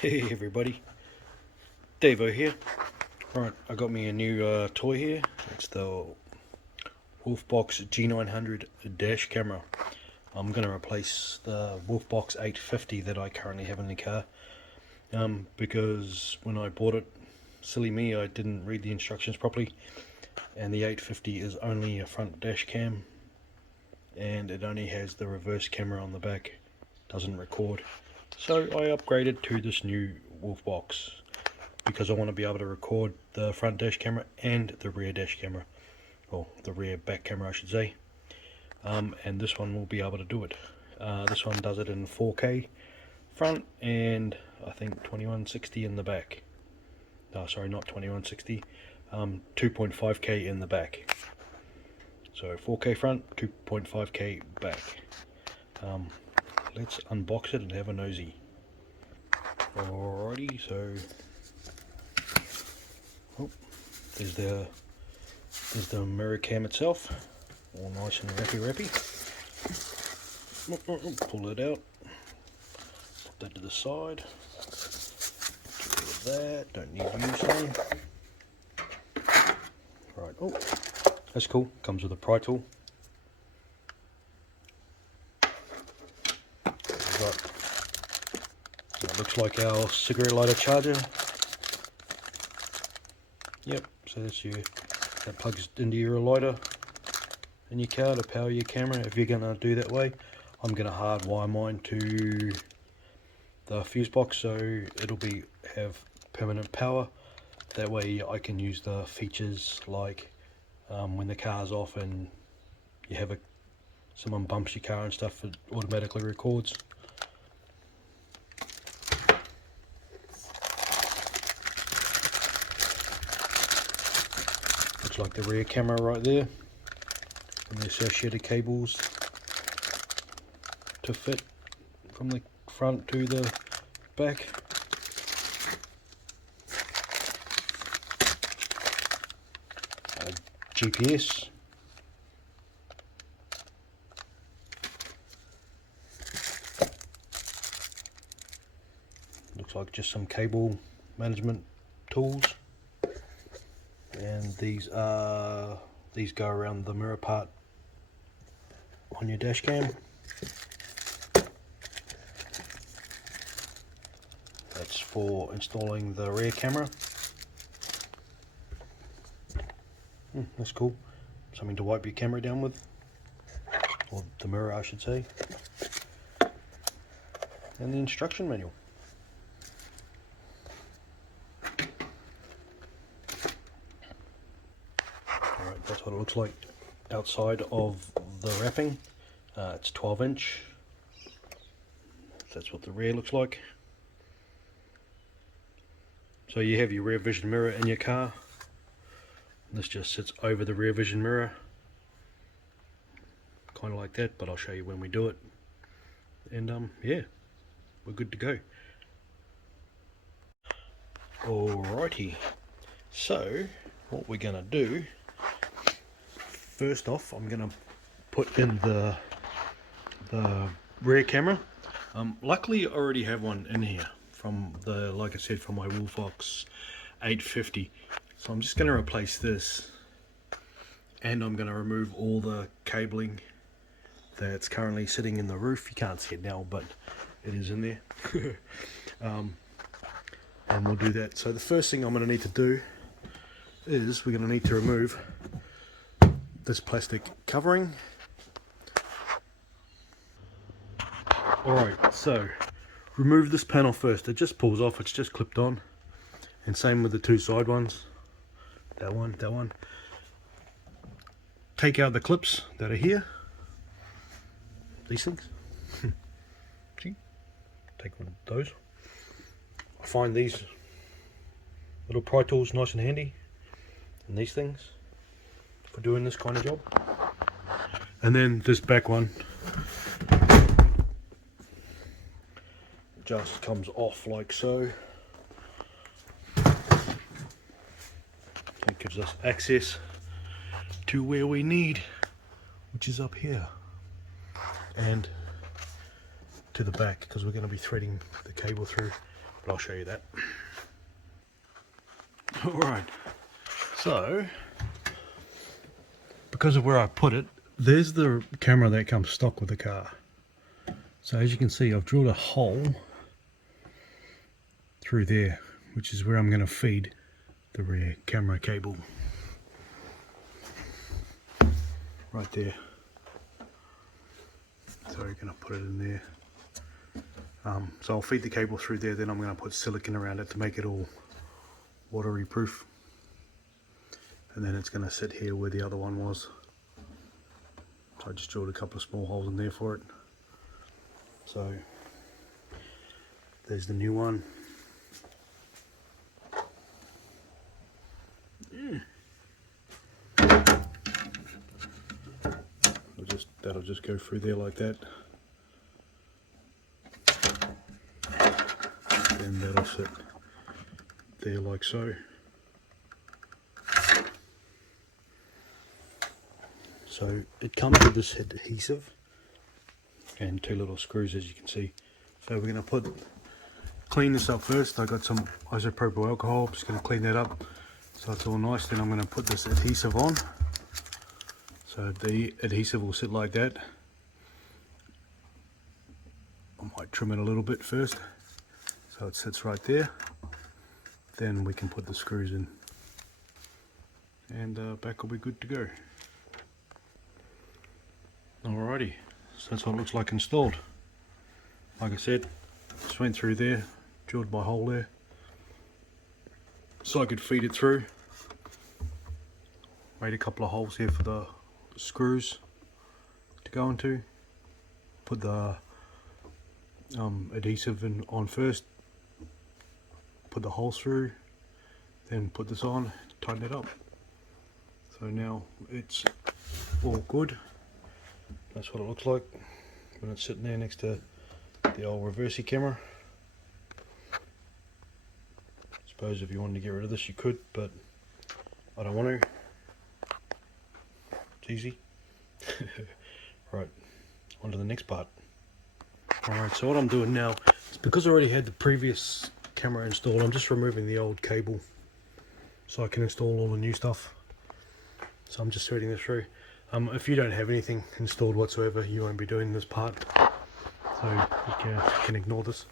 Hey everybody, Davo here. Right, I got me a new toy here. It's the Wolfbox G900 dash camera. I'm going to replace the Wolfbox 850 that I currently have in the car. Because when I bought it, silly me, I didn't read the instructions properly. And the 850 is only a front dash cam. And it only has the reverse camera on the back. Doesn't record. So I upgraded to this new Wolfbox because I want to be able to record the front dash camera and the rear dash camera, or the rear back camera I should say. And this one will be able to do it. This one does it in 4K front and I think 2160 in the back. No, sorry, not 2160, 2.5K in the back. So 4K front, 2.5K back. Let's unbox it and have a nosy. Alrighty, so there's the mirror cam itself, all nice and wrappy. Pull it out, put that to the side. Get rid of that, don't need to use that. Right, oh, that's cool, comes with a pry tool. It looks like our cigarette lighter charger. Yep, so that's that plugs into your lighter in your car to power your camera. If you're going to do that way, I'm going to hardwire mine to the fuse box so it'll have permanent power. That way I can use the features like when the car's off and you have someone bumps your car and stuff, it automatically records. Looks like the rear camera right there, and the associated cables to fit from the front to the back. GPS. Looks like just some cable management tools. And these go around the mirror part on your dash cam. That's for installing the rear camera. That's cool. Something to wipe your camera down with, or the mirror I should say. And the instruction manual. Alright, that's what it looks like outside of the wrapping. It's 12-inch. That's what the rear looks like. So you have your rear vision mirror in your car. This just sits over the rear vision mirror, kind of like that, but I'll show you when we do it. And yeah, we're good to go. Alrighty, so what we're gonna do, first off, I'm gonna put in the rear camera. Luckily I already have one in here from like I said, from my Wolfbox 850. So I'm just going to replace this, and I'm going to remove all the cabling that's currently sitting in the roof. You can't see it now, but it is in there. And we'll do that. So the first thing I'm going to need to do is we're going to need to remove this plastic covering. Alright, so remove this panel first. It just pulls off, it's just clipped on. And same with the two side ones. That one. Take out the clips that are here. These things. See? Take one of those. I find these little pry tools nice and handy. And these things for doing this kind of job. And then this back one just comes off like so. It gives us access to where we need, which is up here, and to the back, because we're going to be threading the cable through. but I'll show you that. Alright, so because of where I put it, there's the camera that comes stock with the car. So as you can see, I've drilled a hole through there, which is where I'm going to feed the rear camera cable. Right there. So we're going to put it in there. So I'll feed the cable through there, then I'm going to put silicone around it to make it all watery proof. And then it's going to sit here where the other one was. So I just drilled a couple of small holes in there for it. So there's the new one. That'll just go through there like that. And that'll sit there like so. So it comes with this adhesive and two little screws, as you can see. So we're going to clean this up first. I got some isopropyl alcohol, I'm just going to clean that up so it's all nice. Then I'm going to put this adhesive on. So the adhesive will sit like that. I might trim it a little bit first so it sits right there. Then we can put the screws in and back will be good to go. Alrighty, so that's what it looks like installed. Like I said, just went through there, drilled my hole there so I could feed it through. Made a couple of holes here for the screws to go into. Put the adhesive on first, put the holes through, then put this on, tighten it up. So now it's all good. That's what it looks like when it's sitting there next to the old reversey camera. Suppose if you wanted to get rid of this you could, but I don't want to. It's easy. Right, on to the next part. Alright, so what I'm doing now is, because I already had the previous camera installed, I'm just removing the old cable so I can install all the new stuff. So I'm just threading this through. If you don't have anything installed whatsoever, you won't be doing this part, so you can ignore this.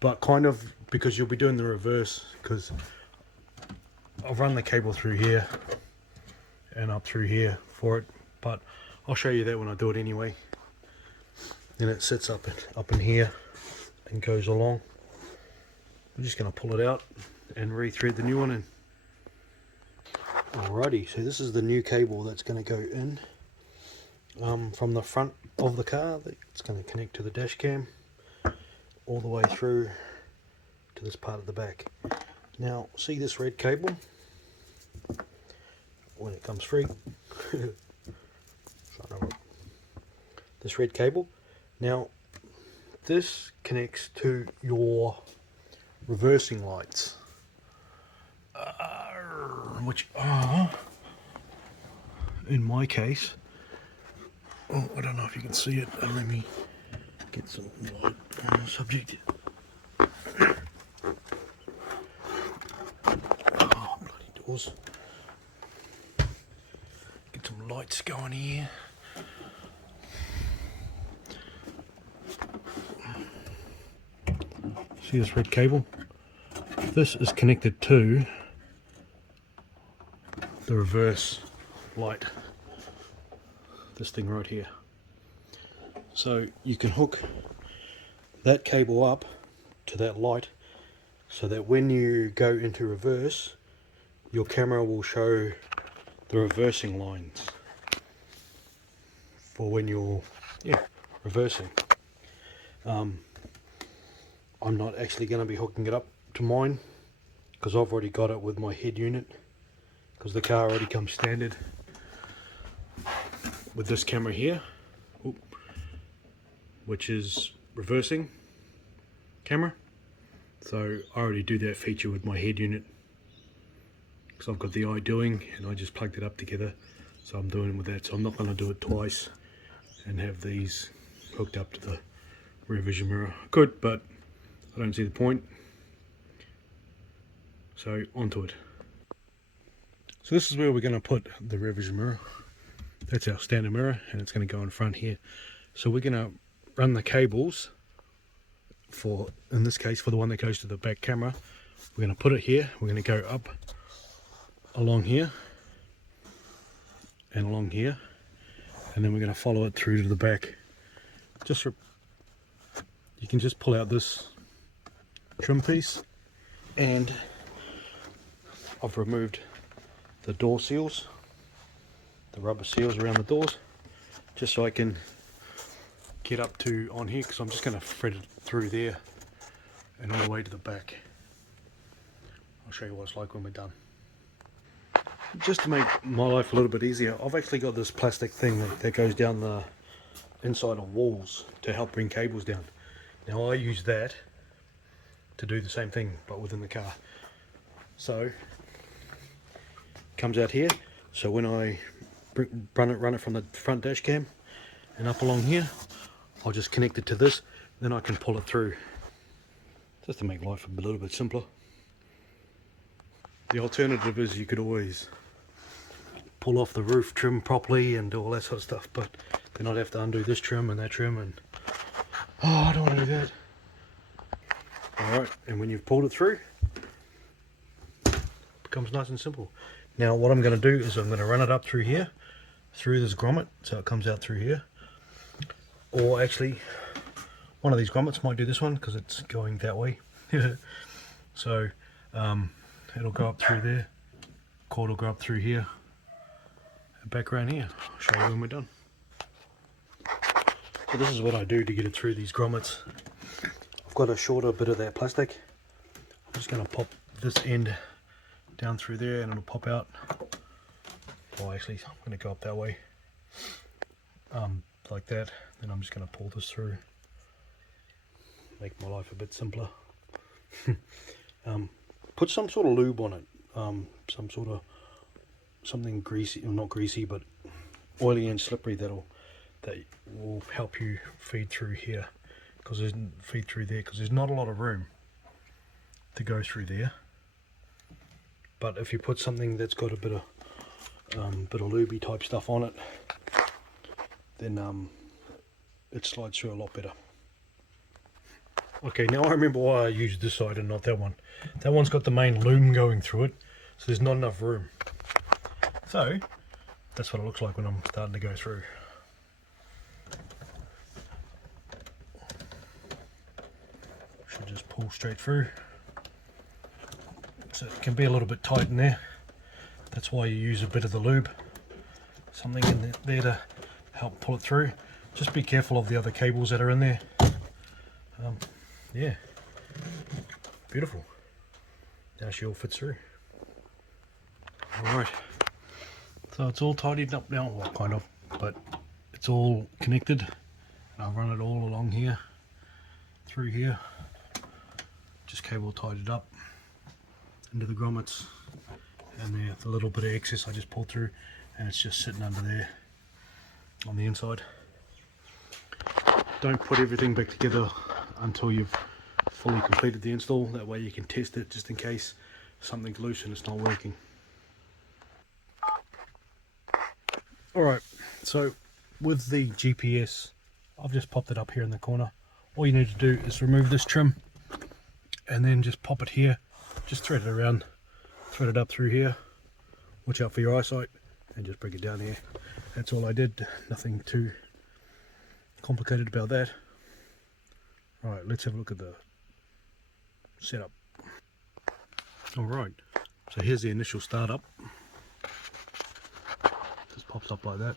But kind of, because you'll be doing the reverse, because I've run the cable through here and up through here for it, but I'll show you that when I do it anyway. Then it sits up in here and goes along. I'm just going to pull it out and re-thread the new one in. Alrighty, so this is the new cable that's going to go in from the front of the car. It's going to connect to the dash cam all the way through to this part of the back. Now, see this red cable? When it comes free, this red cable. Now, this connects to your reversing lights, which are, in my case, oh, I don't know if you can see it. Let me get some light on the subject. Oh, bloody doors. Get some lights going here. See this red cable? This is connected to the reverse light, this thing right here. So you can hook that cable up to that light so that when you go into reverse, your camera will show the reversing lines for when you're reversing. I'm not actually going to be hooking it up to mine because I've already got it with my head unit, because the car already comes standard with this camera here, which is reversing camera. So I already do that feature with my head unit because I've got the eye doing and I just plugged it up together, so I'm doing it with that. So I'm not going to do it twice and have these hooked up to the rear vision mirror. Could, but I don't see the point. So onto it. So this is where we're going to put the rear vision mirror. That's our standard mirror, and it's going to go in front here. So we're going to run the cables for, in this case, for the one that goes to the back camera. We're going to put it here. We're going to go up along here and along here, and then we're going to follow it through to the back. You can just pull out this trim piece, and I've removed the door seals, the rubber seals around the doors, just so I can get up to on here, because I'm just going to thread it through there and all the way to the back. I'll show you what it's like when we're done. Just to make my life a little bit easier, I've actually got this plastic thing that goes down the inside of walls to help bring cables down. Now I use that to do the same thing but within the car. So it comes out here, so when I run it from the front dash cam and up along here, I'll just connect it to this, then I can pull it through, just to make life a little bit simpler. The alternative is you could always pull off the roof trim properly and do all that sort of stuff, but then I'd have to undo this trim and that trim, and oh, I don't want to do that. Alright, and when you've pulled it through, it becomes nice and simple. Now what I'm going to do is I'm going to run it up through here, through this grommet, so it comes out through here. Or actually, one of these grommets might do this one because it's going that way. So it'll go up through there, cord will go up through here, and back around here. I'll show you when we're done. So this is what I do to get it through these grommets. I've got a shorter bit of that plastic. I'm just going to pop this end down through there and it'll pop out. Well, actually, I'm going to go up that way, like that. Then I'm just going to pull this through. Make my life a bit simpler. Put some sort of lube on it. Some sort of something greasy, well, not greasy, but oily and slippery that will help you feed through here, because there's not a lot of room to go through there. But if you put something that's got a bit of lubey type stuff on it, then it slides through a lot better. Okay, now I remember why I used this side and not that one. That one's got the main loom going through it, so there's not enough room. So that's what it looks like when I'm starting to go through. Should just pull straight through. So it can be a little bit tight in there. That's why you use a bit of the lube, something in there to help pull it through. Just be careful of the other cables that are in there. Yeah, beautiful. Now she all fits through. Alright, so it's all tidied up now, well, kind of, but it's all connected. And I'll run it all along here, through here, just cable tied it up into the grommets, and the little bit of excess I just pulled through, and it's just sitting under there on the inside. Don't put everything back together until you've fully completed the install. That way you can test it just in case something's loose and it's not working. Alright, so with the GPS, I've just popped it up here in the corner. All you need to do is remove this trim and then just pop it here, just thread it around, thread it up through here, watch out for your eyesight, and just bring it down here. That's all I did, nothing too complicated about that. Alright, let's have a look at the setup. Alright, so here's the initial startup. Just pops up like that.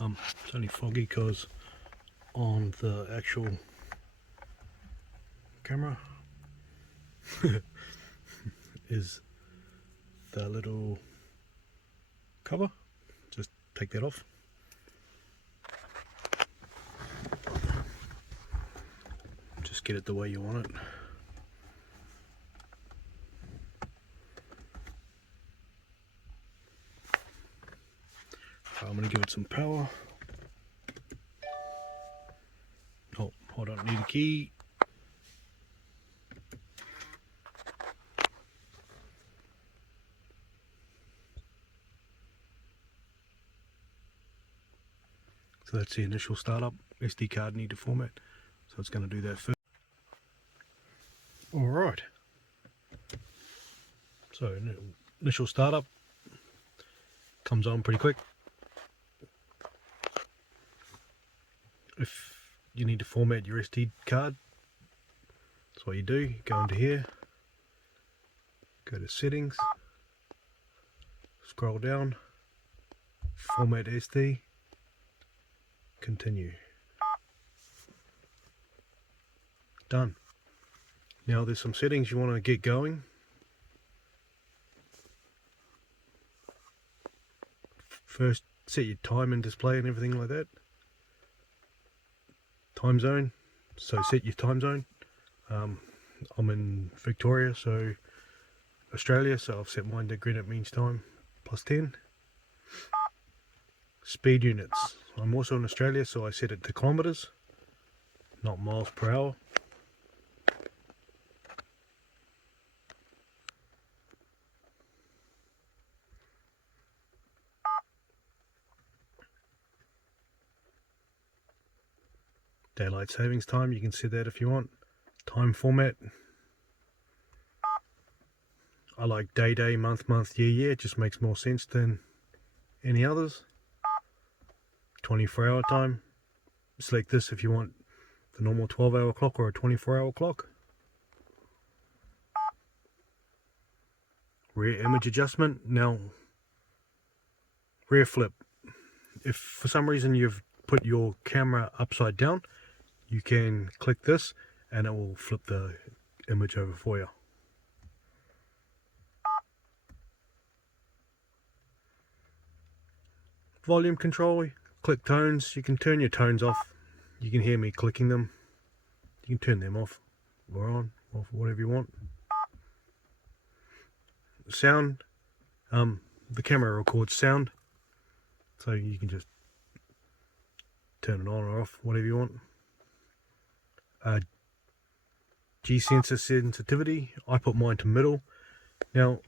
It's only foggy because on the actual camera is the little cover. Just take that off. Just get it the way you want it. I'm going to give it some power. Oh, hold on, need a key. So that's the initial startup. SD card need to format, so it's going to do that first. Alright, so initial startup comes on pretty quick. If you need to format your SD card, that's what you do. You go into here, go to settings, scroll down, format SD, continue. Done. Now there's some settings you want to get going. First, set your time and display and everything like that. Time zone, so set your time zone. I'm in Victoria, so Australia, so I've set mine to Greenwich Mean Time +10. Speed units, I'm also in Australia, so I set it to kilometers, not miles per hour. Daylight savings time, you can set that if you want. Time format, I like day, month, year. It just makes more sense than any others. 24-hour time, select this if you want the normal 12-hour clock or a 24-hour clock. Rear image adjustment, now rear flip. If for some reason you've put your camera upside down, you can click this and it will flip the image over for you. Volume control, click tones, you can turn your tones off. You can hear me clicking them. You can turn them off or on, or whatever you want. Sound, the camera records sound, so you can just turn it on or off, whatever you want. G-sensor sensitivity, I put mine to middle. Now,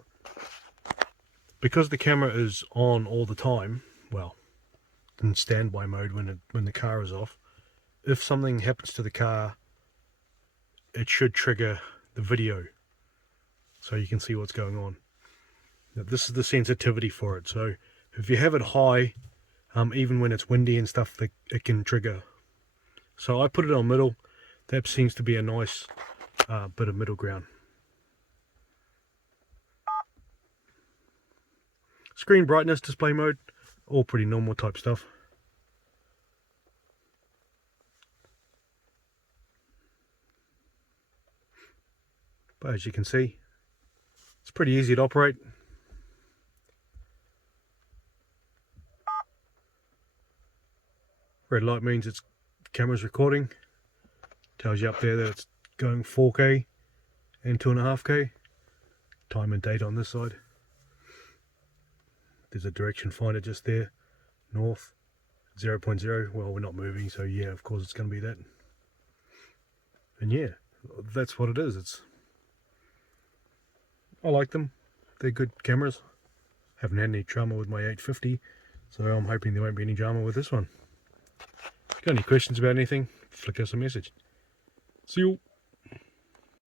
because the camera is on all the time, well, in standby mode when the car is off, if something happens to the car, it should trigger the video, so you can see what's going on. Now, this is the sensitivity for it, so if you have it high, even when it's windy and stuff, it can trigger. So I put it on middle. That seems to be a nice bit of middle ground. Screen brightness, display mode, all pretty normal type stuff. But as you can see, it's pretty easy to operate. Red light means the camera's recording. Tells you up there that it's going 4K and 2.5K. Time and date on this side. There's a direction finder just there. North, 0.0. Well, we're not moving, so yeah, of course it's going to be that. And yeah, that's what it is. I like them. They're good cameras. Haven't had any drama with my 850, so I'm hoping there won't be any drama with this one. If you've got any questions about anything, flick us a message. See you.